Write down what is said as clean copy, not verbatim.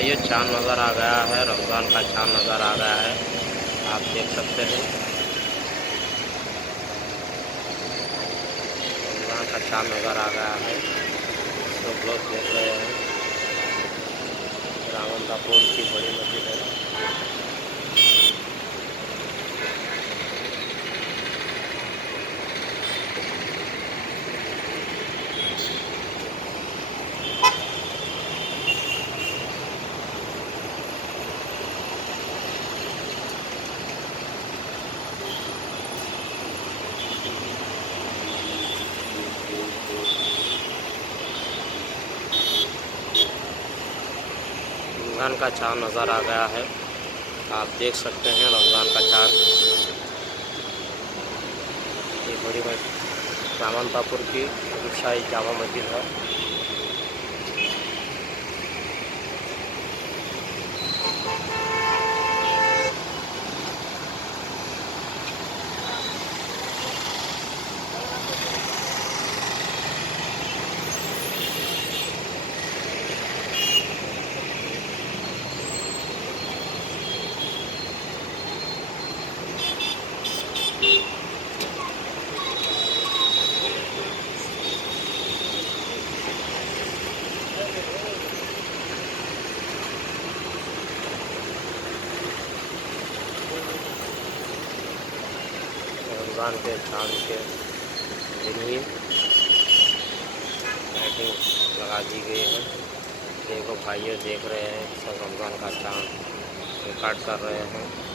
भाइयों चाँद नज़र आ गया है, रमज़ान का चाँद नज़र आ गया है, आप देख सकते हैं। रमज़ान का चाँद नज़र आ गया है, सब लोग देख रहे हैं। रावंदापुर की बड़ी मस्जिद है। रमज़ान का चाँद नज़र आ गया है, आप देख सकते हैं रमज़ान का चाँद। ये बड़ी मस्जिद रावंदापुर की शाही जामा मस्जिद है। रमज़ान के चाँद के दिन ही लाइटिंग लगा दी गई है। देखो भाइयों देख रहे हैं सब रमज़ान का चाँद रिकॉर्ड कर रहे हैं।